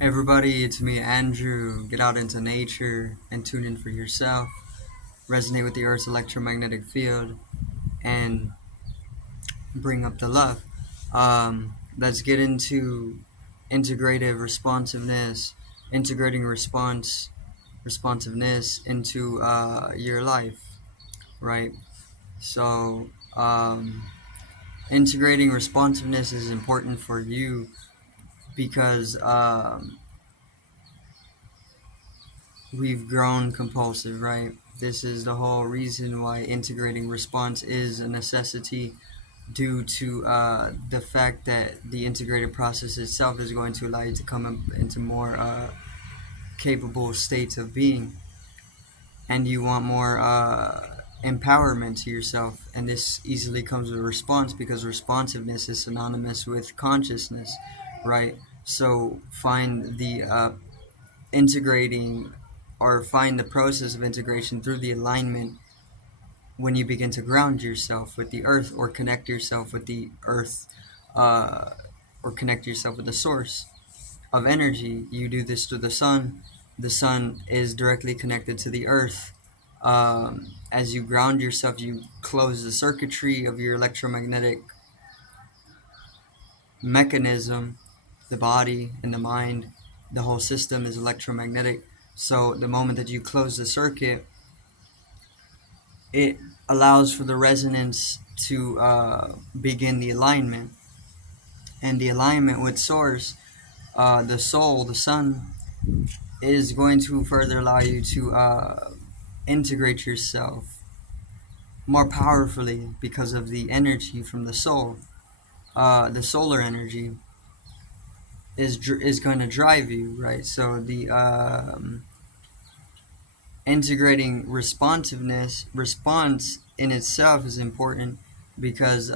Everybody, it's me, Andrew. Get out into nature and tune in for yourself. Resonate with the Earth's electromagnetic field and bring up the love. Let's get into integrative responsiveness, integrating responsiveness into your life, right? So, integrating responsiveness is important for you because we've grown compulsive, right? This is the whole reason why integrating response is a necessity due to the fact that the integrated process itself is going to allow you to come up into more capable states of being, and you want more empowerment to yourself, and this easily comes with response because responsiveness is synonymous with consciousness, right? So find the integrating or find the process of integration through the alignment when you begin to ground yourself with the earth or connect yourself with the earth, uh, or connect yourself with the source of energy. You do this through the sun. The sun is directly connected to the earth. As you ground yourself, you close the circuitry of your electromagnetic mechanism. The body and the mind, the whole system is electromagnetic. So the moment that you close the circuit, it allows for the resonance to begin the alignment. And the alignment with source, the soul, the sun, is going to further allow you to integrate yourself more powerfully because of the energy from the soul. The solar energy is going to drive you, right? So the integrating response in itself is important because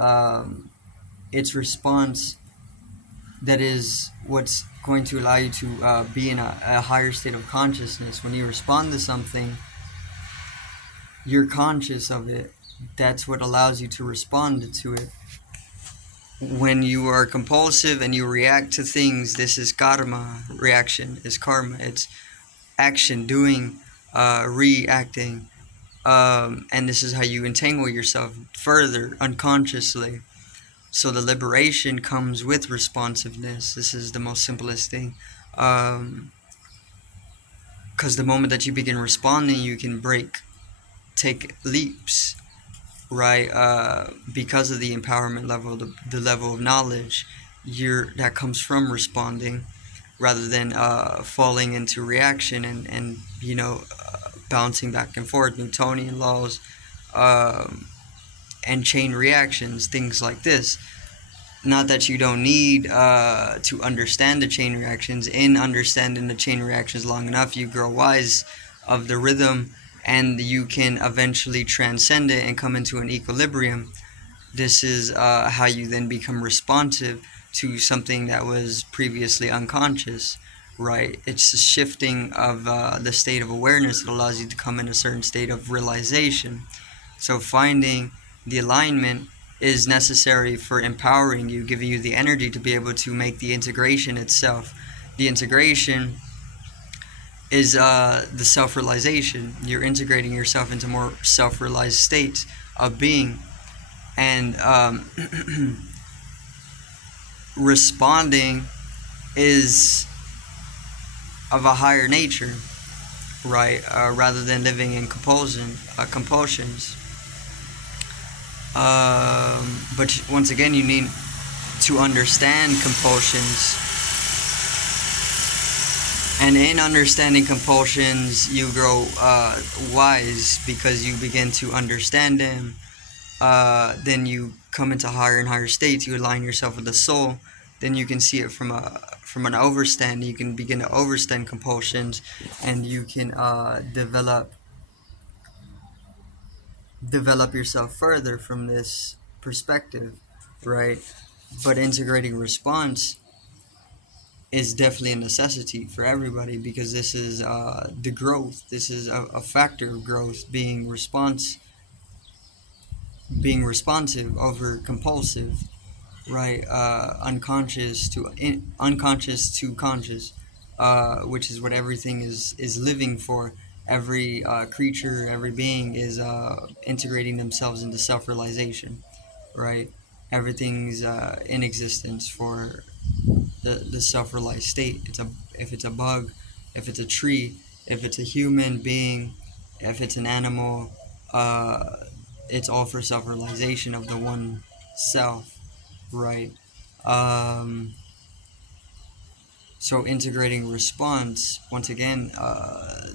its response that is what's going to allow you to be in a higher state of consciousness. When you respond to something, you're conscious of it. That's what allows you to respond to it. When you are compulsive and you react to things, this is karma. Reaction is karma. It's action, doing, reacting. And this is how you entangle yourself further unconsciously. So the liberation comes with responsiveness. This is the most simplest thing. Because the moment that you begin responding, you can take leaps, right? Because of the empowerment level, the level of knowledge that comes from responding, rather than falling into reaction and bouncing back and forth, Newtonian laws, and chain reactions, things like this. Not that you don't need to understand the chain reactions. In understanding the chain reactions long enough, you grow wise of the rhythm, and you can eventually transcend it and come into an equilibrium. This is how you then become responsive to something that was previously unconscious, right? It's the shifting of the state of awareness that allows you to come in a certain state of realization. So finding the alignment is necessary for empowering you, giving you the energy to be able to make the integration itself. The integration is the self-realization. You're integrating yourself into more self-realized states of being. And responding is of a higher nature, right? Rather than living in compulsions. But once again, you need to understand compulsions. And in understanding compulsions, you grow wise because you begin to understand them. Then you come into higher and higher states. You align yourself with the soul. Then you can see it from an overstand. You can begin to overstand compulsions, and you can develop yourself further from this perspective, right? But integrating response is definitely a necessity for everybody because this is the growth. This is a factor of growth, being responsive over compulsive, right? Unconscious to conscious. which is what everything is living for. Every creature, every being is integrating themselves into self-realization, right? Everything's in existence for the self-realized state. If it's a bug, if it's a tree, if it's a human being, if it's an animal, uh, it's all for self-realization of the one self, right? Um, so integrating response, once again,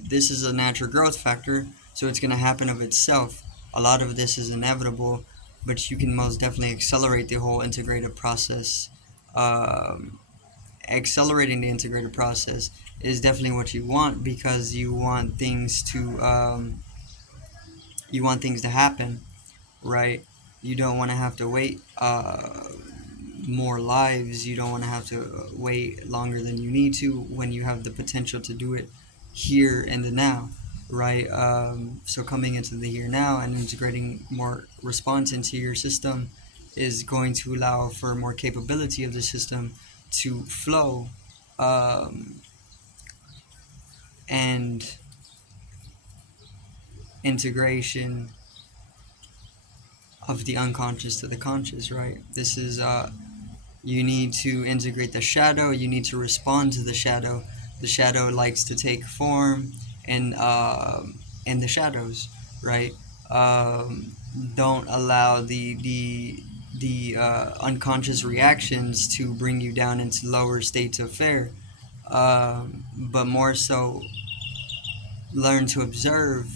this is a natural growth factor, so it's going to happen of itself. A lot of this is inevitable, but you can most definitely accelerate the whole integrative process. Um, Accelerating the integrative process is definitely what you want, because you want things to happen, right? You don't want to have to wait more lives. You don't want to have to wait longer than you need to, when you have the potential to do it here and the now, right? So coming into the here now and integrating more response into your system is going to allow for more capability of the system to flow, um, and integration of the unconscious to the conscious, right? This is you need to integrate the shadow. You need to respond to the shadow. The shadow likes to take form in the shadows, right? Um, don't allow the unconscious reactions to bring you down into lower states of fear, but more so learn to observe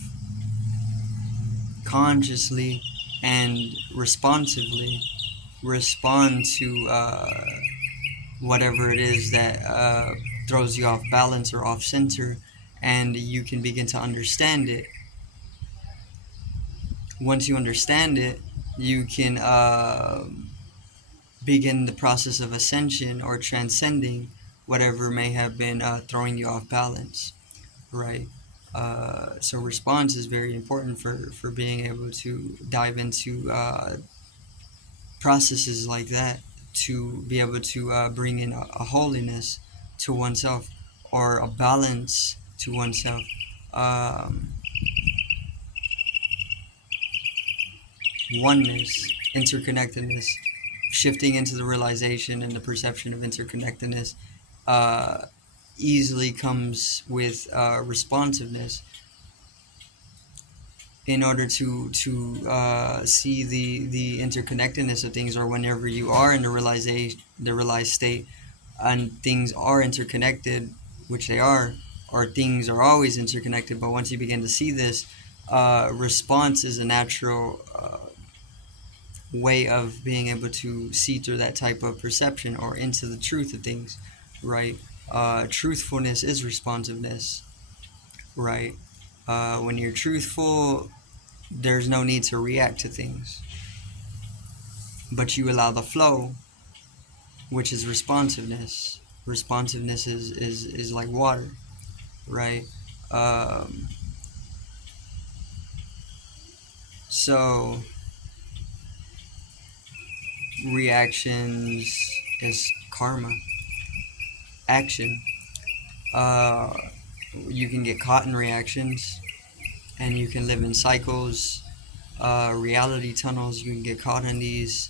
consciously and responsively respond to whatever it is that throws you off balance or off center, and you can begin to understand it. Once you understand it, you can begin the process of ascension or transcending whatever may have been throwing you off balance, right? So response is very important for being able to dive into processes like that, to be able to bring in a holiness to oneself, or a balance to oneself. Um, Oneness, interconnectedness, shifting into the realization and the perception of interconnectedness uh, easily comes with responsiveness, in order to see the interconnectedness of things, or whenever you are in the realized state, and things are interconnected, which they are, or things are always interconnected. But once you begin to see this, response is a natural way of being able to see through that type of perception, or into the truth of things, right? Truthfulness is responsiveness, right? When you're truthful, there's no need to react to things, but you allow the flow, which is responsiveness. Responsiveness is like water, right? Um, so reactions is karma, action. Uh, you can get caught in reactions, and you can live in cycles, reality tunnels. You can get caught in these,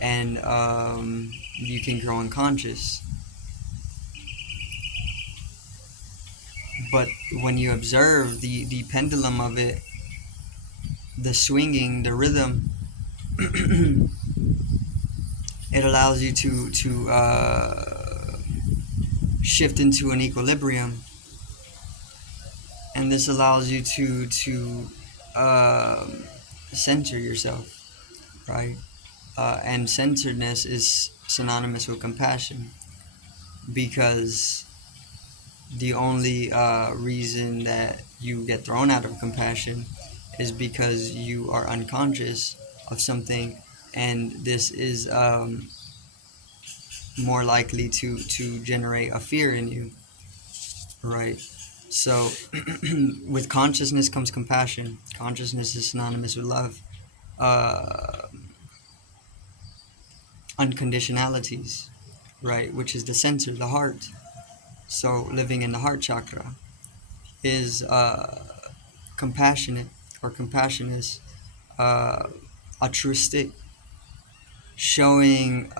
and you can grow unconscious. But when you observe the pendulum of it, the swinging, the rhythm, it allows you to shift into an equilibrium, and this allows you to um center yourself, right? And centeredness is synonymous with compassion, because the only reason that you get thrown out of compassion is because you are unconscious of something, and this is more likely to generate a fear in you, right? So with consciousness comes compassion. Consciousness is synonymous with love, uh, unconditionalities, right? Which is the center, the heart. So living in the heart chakra is compassionate, or compassion is uh, altruistic, showing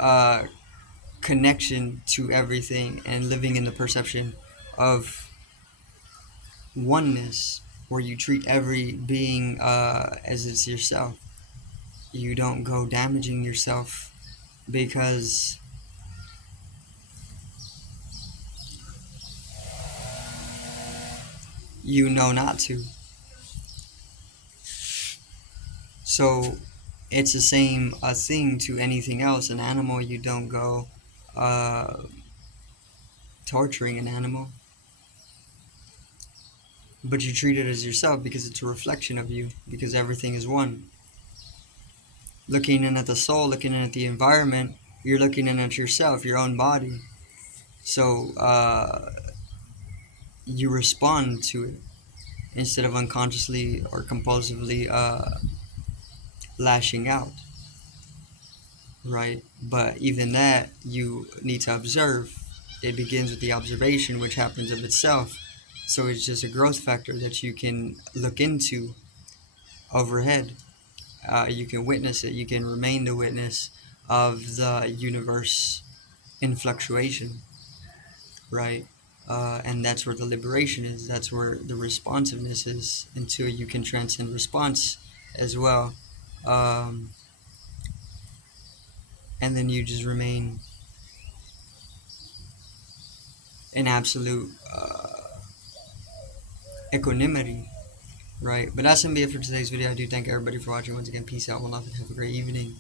connection to everything and living in the perception of oneness, where you treat every being as it's yourself. You don't go damaging yourself because you know not to. So it's the same thing to anything else. An animal, you don't go uh, torturing an animal, but you treat it as yourself because it's a reflection of you, because everything is one. Looking in at the soul, looking in at the environment, you're looking in at yourself, your own body. So you respond to it instead of unconsciously or compulsively lashing out, right? But even that, you need to observe. It begins with the observation, which happens of itself. So it's just a growth factor that you can look into overhead. You can witness it. You can remain the witness of the universe in fluctuation, right? And that's where the liberation is. That's where the responsiveness is, until you can transcend response as well. Um, and then you just remain in absolute equanimity, right? But that's going to be it for today's video. I do thank everybody for watching. Once again, peace out, one love, and have a great evening.